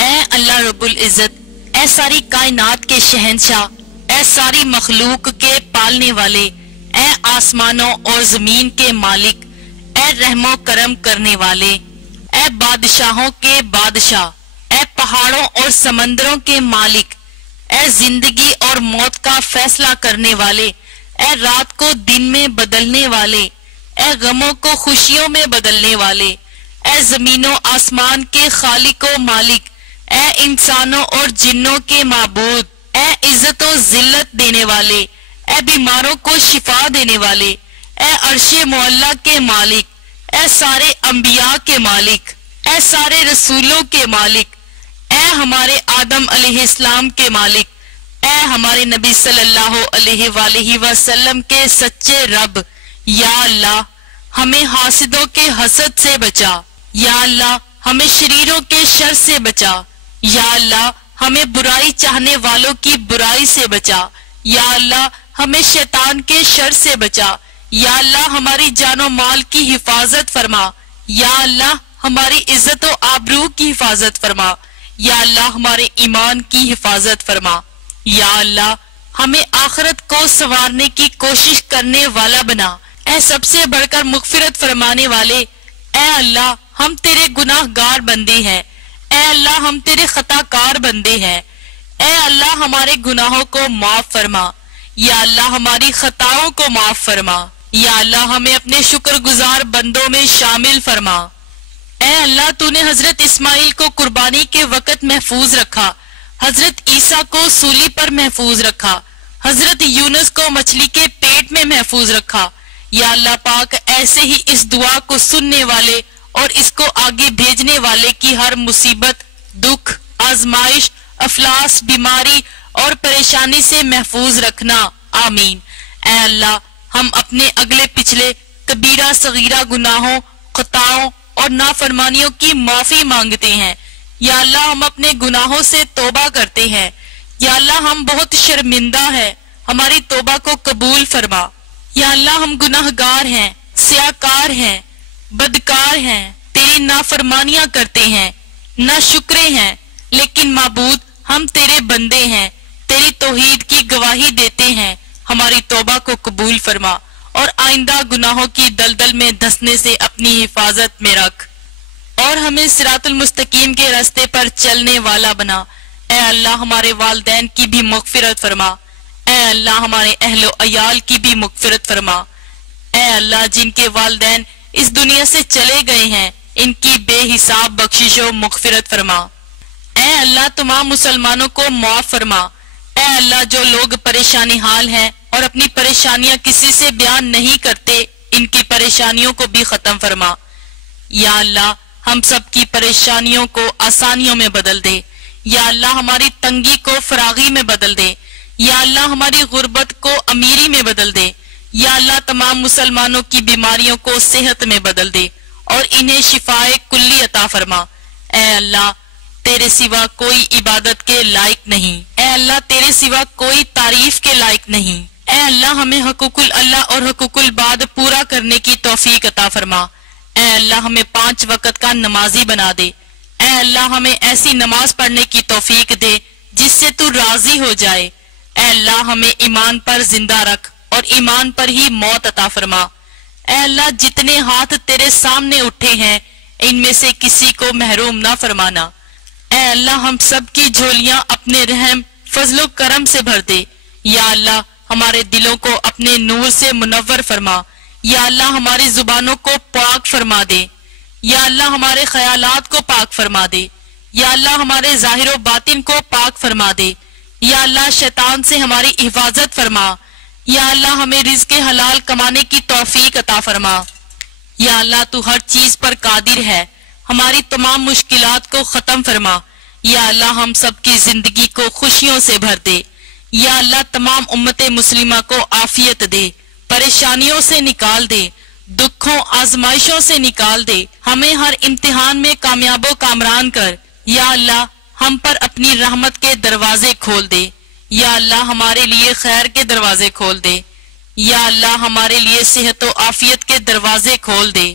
اے اللہ رب العزت، اے ساری کائنات کے شہنشاہ، اے ساری مخلوق کے پالنے والے، اے آسمانوں اور زمین کے مالک، اے رحم و کرم کرنے والے، اے بادشاہوں کے بادشاہ، اے پہاڑوں اور سمندروں کے مالک، اے زندگی اور موت کا فیصلہ کرنے والے، اے رات کو دن میں بدلنے والے، اے غموں کو خوشیوں میں بدلنے والے، اے زمین و آسمان کے خالق و مالک، اے انسانوں اور جنوں کے معبود، اے عزت و ذلت دینے والے، اے بیماروں کو شفا دینے والے، اے عرش معلیٰ کے مالک، اے سارے انبیاء کے مالک، اے سارے رسولوں کے مالک، اے ہمارے آدم علیہ السلام کے مالک، اے ہمارے نبی صلی اللہ علیہ وآلہ وسلم کے سچے رب، یا اللہ ہمیں حاسدوں کے حسد سے بچا، یا اللہ ہمیں شریروں کے شر سے بچا، یا اللہ ہمیں برائی چاہنے والوں کی برائی سے بچا، یا اللہ ہمیں شیطان کے شر سے بچا، یا اللہ ہماری جان و مال کی حفاظت فرما، یا اللہ ہماری عزت و آبرو کی حفاظت فرما، یا اللہ ہمارے ایمان کی حفاظت فرما، یا اللہ ہمیں آخرت کو سنوارنے کی کوشش کرنے والا بنا، اے سب سے بڑھ کر مغفرت فرمانے والے، اے اللہ ہم تیرے گناہ گار بندے ہیں، اے اللہ ہم تیرے خطا کار بندے ہیں، اے اللہ ہمارے گناہوں کو معاف فرما، یا اللہ ہماری خطاؤں کو معاف فرما، یا اللہ ہمیں اپنے شکر گزار بندوں میں شامل فرما۔ اے اللہ تو نے حضرت اسماعیل کو قربانی کے وقت محفوظ رکھا، حضرت عیسیٰ کو سولی پر محفوظ رکھا، حضرت یونس کو مچھلی کے پیٹ میں محفوظ رکھا، یا اللہ پاک ایسے ہی اس دعا کو سننے والے اور اس کو آگے بھیجنے والے کی ہر مصیبت، دکھ، آزمائش، افلاس، بیماری اور پریشانی سے محفوظ رکھنا، آمین۔ اے اللہ ہم اپنے اگلے پچھلے کبیرہ صغیرہ گناہوں، خطاؤں اور نافرمانیوں کی معافی مانگتے ہیں، یا اللہ ہم اپنے گناہوں سے توبہ کرتے ہیں، یا اللہ ہم بہت شرمندہ ہیں، ہماری توبہ کو قبول فرما، یا اللہ ہم گناہ گار ہیں، سیاکار ہیں، بدکار ہیں، تیری نافرمانیاں کرتے ہیں، نہ شکرے ہیں، لیکن معبود ہم تیرے بندے ہیں، تیری توحید کی گواہی دیتے ہیں، ہماری توبہ کو قبول فرما اور آئندہ گناہوں کی دلدل میں دھسنے سے اپنی حفاظت میں رکھ اور ہمیں صراط المستقیم کے راستے پر چلنے والا بنا۔ اے اللہ ہمارے والدین کی بھی مغفرت فرما، اے اللہ ہمارے اہل و عیال کی بھی مغفرت فرما، اے اللہ جن کے والدین اس دنیا سے چلے گئے ہیں ان کی بے حساب بخشش و مغفرت فرما، اے اللہ تمام مسلمانوں کو معاف فرما، اے اللہ جو لوگ پریشانی حال ہیں اور اپنی پریشانیاں کسی سے بیان نہیں کرتے ان کی پریشانیوں کو بھی ختم فرما، یا اللہ ہم سب کی پریشانیوں کو آسانیوں میں بدل دے، یا اللہ ہماری تنگی کو فراغی میں بدل دے، یا اللہ ہماری غربت کو امیری میں بدل دے، یا اللہ تمام مسلمانوں کی بیماریوں کو صحت میں بدل دے اور انہیں شفائے کلی عطا فرما۔ اے اللہ تیرے سوا کوئی عبادت کے لائق نہیں، اے اللہ تیرے سوا کوئی تعریف کے لائق نہیں، اے اللہ ہمیں حقوق اللہ اور حقوق العباد پورا کرنے کی توفیق عطا فرما، اے اللہ ہمیں 5 وقت کا نمازی بنا دے، اے اللہ ہمیں ایسی نماز پڑھنے کی توفیق دے جس سے تو راضی ہو جائے، اے اللہ ہمیں ایمان پر زندہ رکھ اور ایمان پر ہی موت عطا فرما، اے اللہ جتنے ہاتھ تیرے سامنے اٹھے ہیں ان میں سے کسی کو محروم نہ فرمانا، اے اللہ ہم سب کی جھولیاں اپنے رحم، فضل و کرم سے بھر دے، یا اللہ ہمارے دلوں کو اپنے نور سے منور فرما، یا اللہ ہماری زبانوں کو پاک فرما دے، یا اللہ ہمارے خیالات کو پاک فرما دے، یا اللہ ہمارے ظاہر و باطن کو پاک فرما دے، یا اللہ شیطان سے ہماری حفاظت فرما، یا اللہ ہمیں رزق حلال کمانے کی توفیق عطا فرما، یا اللہ تو ہر چیز پر قادر ہے، ہماری تمام مشکلات کو ختم فرما، یا اللہ ہم سب کی زندگی کو خوشیوں سے بھر دے، یا اللہ تمام امت مسلمہ کو عافیت دے، پریشانیوں سے نکال دے، دکھوں آزمائشوں سے نکال دے، ہمیں ہر امتحان میں کامیاب و کامران کر، یا اللہ ہم پر اپنی رحمت کے دروازے کھول دے، یا اللہ ہمارے لیے خیر کے دروازے کھول دے، یا اللہ ہمارے لیے صحت و عافیت کے دروازے کھول دے،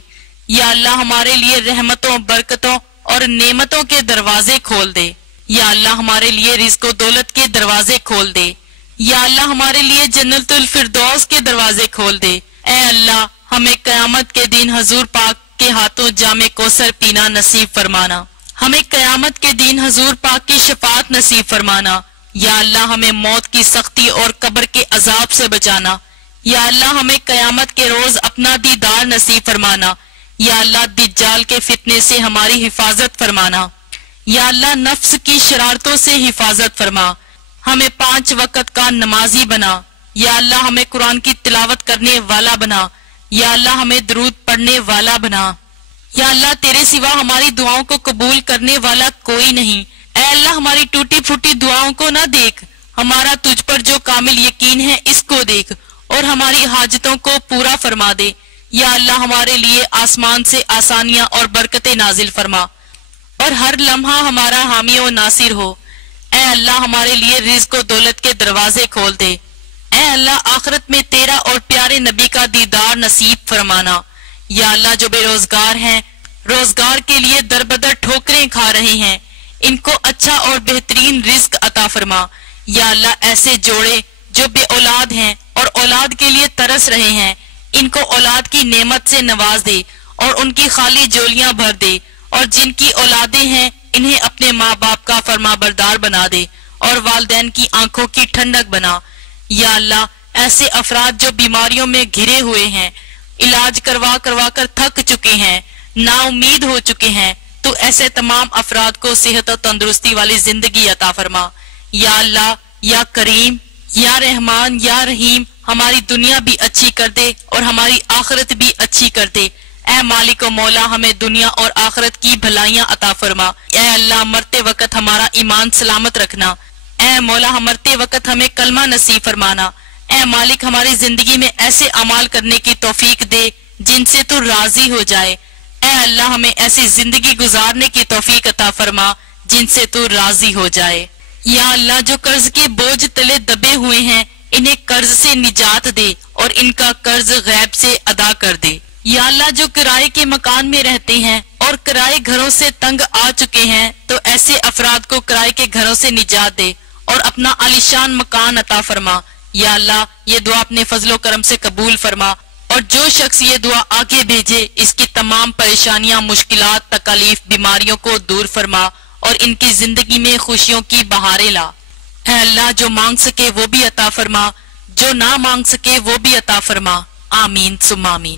یا اللہ ہمارے لیے رحمتوں، برکتوں اور نعمتوں کے دروازے کھول دے۔ یا اللہ ہمارے لیے رزق و دولت کے دروازے کھول دے۔ یا اللہ ہمارے لیے جنت الفردوس کے دروازے کھول دے۔ اے اللہ ہمیں قیامت کے دن حضور پاک کے ہاتھوں جام کوثر پینا نصیب فرمانا۔ ہمیں قیامت کے دن حضور پاک کی شفاعت نصیب فرمانا۔ یا اللہ ہمیں موت کی سختی اور قبر کے عذاب سے بچانا۔ یا اللہ ہمیں قیامت کے روز اپنا دیدار نصیب فرمانا۔ یا اللہ دجال کے فتنے سے ہماری حفاظت فرمانا۔ یا اللہ نفس کی شرارتوں سے حفاظت فرما۔ ہمیں 5 وقت کا نمازی بنا۔ یا اللہ ہمیں قرآن کی تلاوت کرنے والا بنا۔ یا اللہ ہمیں درود پڑھنے والا بنا۔ یا اللہ تیرے سوا ہماری دعاؤں کو قبول کرنے والا کوئی نہیں۔ اے اللہ ہماری ٹوٹی پھوٹی دعاؤں کو نہ دیکھ، ہمارا تجھ پر جو کامل یقین ہے اس کو دیکھ اور ہماری حاجتوں کو پورا فرما دے۔ یا اللہ ہمارے لیے آسمان سے آسانیاں اور برکتیں نازل فرما اور ہر لمحہ ہمارا حامی و ناصر ہو۔ اے اللہ ہمارے لیے رزق و دولت کے دروازے کھول دے۔ اے اللہ آخرت میں تیرا اور پیارے نبی کا دیدار نصیب فرمانا۔ یا اللہ جو بے روزگار ہیں، روزگار کے لیے در بدر ٹھوکریں کھا رہے ہیں، ان کو اچھا اور بہترین رزق عطا فرما۔ یا اللہ ایسے جوڑے جو بے اولاد ہیں اور اولاد کے لیے ترس رہے ہیں، ان کو اولاد کی نعمت سے نواز دے اور ان کی خالی جولیاں بھر دے، اور جن کی اولادیں ہیں انہیں اپنے ماں باپ کا فرما بردار بنا دے اور والدین کی آنکھوں کی ٹھنڈک بنا۔ یا اللہ ایسے افراد جو بیماریوں میں گھرے ہوئے ہیں، علاج کروا کروا کر تھک چکے ہیں، نا امید ہو چکے ہیں، تو ایسے تمام افراد کو صحت و تندرستی والی زندگی عطا فرما۔ یا اللہ یا کریم یا رحمان یا رحیم ہماری دنیا بھی اچھی کر دے اور ہماری آخرت بھی اچھی کر دے۔ اے مالک و مولا ہمیں دنیا اور آخرت کی بھلائیاں عطا فرما۔ اے اللہ مرتے وقت ہمارا ایمان سلامت رکھنا۔ اے مولا مرتے وقت ہمیں کلمہ نصیب فرمانا۔ اے مالک ہماری زندگی میں ایسے اعمال کرنے کی توفیق دے جن سے تو راضی ہو جائے۔ اے اللہ ہمیں ایسی زندگی گزارنے کی توفیق عطا فرما جن سے تو راضی ہو جائے۔ یا اللہ جو قرض کے بوجھ تلے دبے ہوئے ہیں انہیں قرض سے نجات دے اور ان کا قرض غیب سے ادا کر دے۔ یا اللہ جو کرائے کے مکان میں رہتے ہیں اور کرائے گھروں سے تنگ آ چکے ہیں تو ایسے افراد کو کرائے کے گھروں سے نجات دے اور اپنا عالیشان مکان عطا فرما۔ یا اللہ یہ دعا اپنے فضل و کرم سے قبول فرما، اور جو شخص یہ دعا آگے بھیجے اس کی تمام پریشانیاں، مشکلات، تکالیف، بیماریوں کو دور فرما اور ان کی زندگی میں خوشیوں کی بہاریں لا۔ اے اللہ جو مانگ سکے وہ بھی عطا فرما، جو نہ مانگ سکے وہ بھی عطا فرما۔ آمین ثم آمین۔